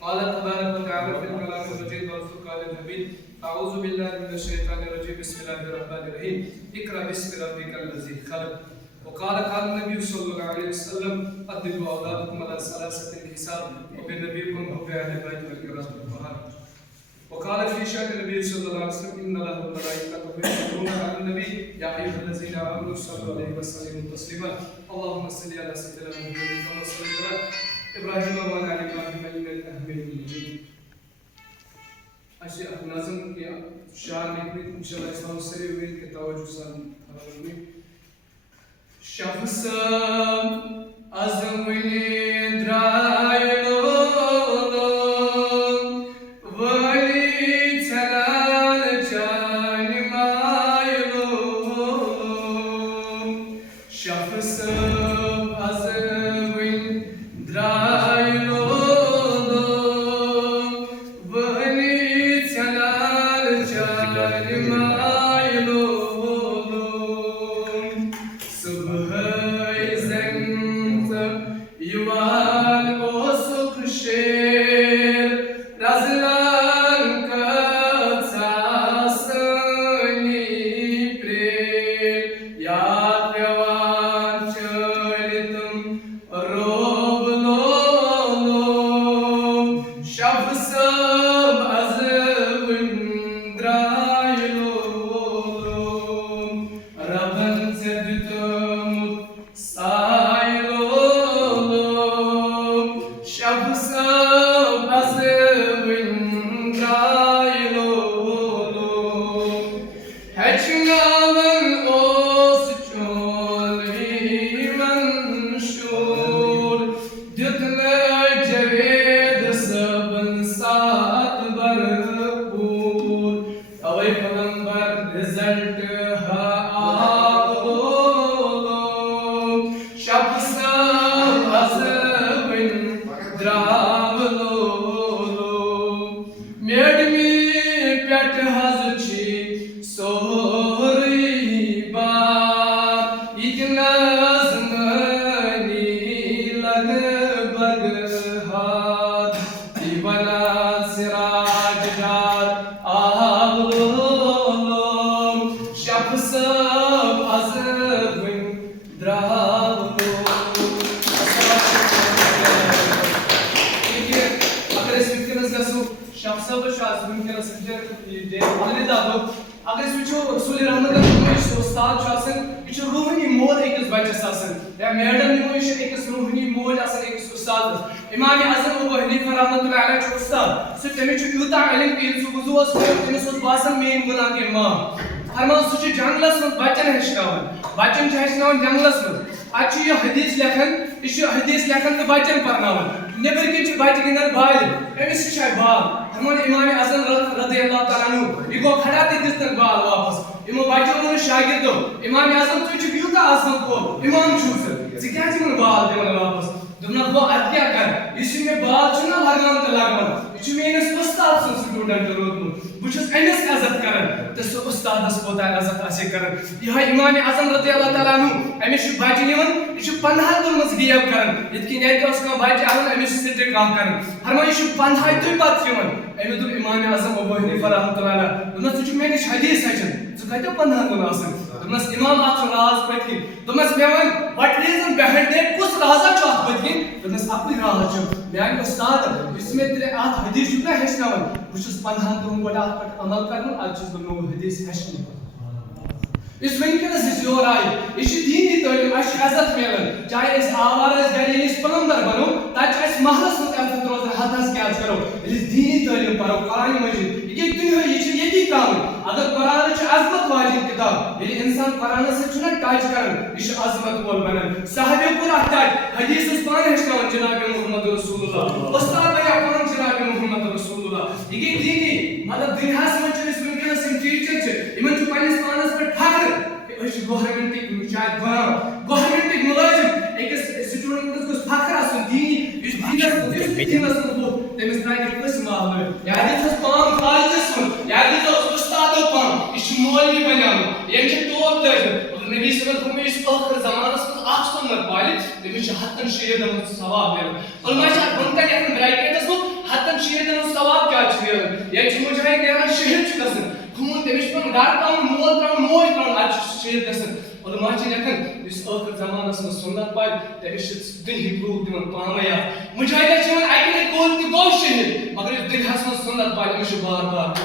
قال تبارك وتعالى في الكلام المجيد والفرقان الحميد أعوذ بالله من الشيطان الرجيم بسم الله الرحمن الرحيم اقرأ باسم ربك الذي خلق وقال النبي صلى الله عليه وسلم أدبوا أولادكم على ثلاثة الحساب وبنبيكم هو أهل البيت والقراءة والقرآن وقال في شأن النبي صلى الله عليه وسلم إن له ملائكته يصلون على النبي يا أيها الذين آمنوا صلوا عليه وسلموا تسليما اللهم صل على سيدنا محمد كما صليت على إبراهيم وعلى آل إبراهيم إنك حميد مجيد أشياء نازم يا شعر نكمل إن شاء الله إسلام سري وين كتاوجو سان هذا شخص أزمني درايلو इमाम आज़म अबू हनीफा रहमतुल्लाह अलैह के उस्ताद सो तमे छु यूता इल्म के सो वजुस तमे सो बासन मेन गुना के मां फरमान सो छु जंगलस में बचन हेचनावन बचन छु हेचनावन जंगलस में अच्छ ये हदीस लेखन इस हदीस लेखन तो बचन परनावन नेबर के छु बच गिनर बाल एमिस छ बाल फरमान इमाम आज़म रज़ियल्लाहु तआला अन्हु इगो खड़ा ते दिस्तन बाल वापस इमो बचो मन शागिर्दो इमाम आज़म छु यूता आज़म को इमाम छु से क्या छु बाल देवन वापस दुमना को अत्या कर इसमें बात सुना लगाम त लगाम इसमें इस उस्ताद सन स्टूडेंट रोदनु बुझस एनस इज्जत करन त सो उस्तादस कोता इज्जत आसे करन यह इमाम आज़म रज़ियल्लाहु तआला अन्हु एमिस बाज निवन इस 50 दुल मस गियब करन इतकी नेट का उसका बाज आवन एमिस सिटे काम करन हरमा इस 50 दुल बात यवन एमि दु इमाम आज़म अबू हनीफा रहमतुल्लाह अलैह दुमना सुच में निश हदीस हचन सो कहते 50 दुल आसन दुमस इमाम आत राज पटकी दुमस मेवन व्हाट रीजन बिहाइंड दैट कुछ राजा चाहत पटकी दुमस अपनी राज छ मेन उस्ताद इसमें तेरे आत हदीस जुना हेचनावन बुझस 50 दुल गोडा पट अमल करन आज नो हदीस हेचन इस वंकस इस योर आई इस दीनी तौलीम अश इज्जत मिलन चाहे इस आवार इस गली इस पलंदर बनो ताकि इस महलस में इज्जत रोज हदस क्या करो इस दीनी तौलीम पढ़ो कुरान मजीद ये दुनिया ये यही काम अगर कुरान च अजमत वाजिब किताब ये इंसान कुरान से चुना टच करन इस अजमत बोल बनन साहिब कुरान टच हदीस उस पान है जनाब मोहम्मद रसूलुल्लाह उस्ताद भैया कुरान जनाब मोहम्मद रसूलुल्लाह ये दीनी मतलब दुनिया से मच इस वंकस इन टीचर च इमन च पानिस पानस पर ठाकर गवर्नमेंट की शायद गवर्नमेंट मुलाजिम एक स्टूडेंट को फखर आसन दीनी इस दीनस को तेमस नाय कस माहल याद इस पाम कॉलेज सुन याद इस उस्ताद पाम इस मौलवी बनाम ये टॉप दर्ज नबी सल्लल्लाहु अलैहि वसल्लम इस आखिर ज़मानस में आख सुन्नत पाले तमिस हत्तन शहीदन सवाब मिलन उलमा छ बनकन यखन ब्रैकेटस में हत्तन शहीदन सवाब क्या छ मिलन ये छ मुजाहिद नेरा शहीद छ गसन खून तमिस पर गार तावन मोल तावन मोय तावन आज शहीद गसन उलमा छ यखन इस आखिर ज़मानस में सुन्नत पाले तमिस दिन ही प्रूफ दिवन कामया मुजाहिद छ वन आइकन गोल ति गो शहीद मगर इस दिन हसन सुन्नत पाले मिश बार बार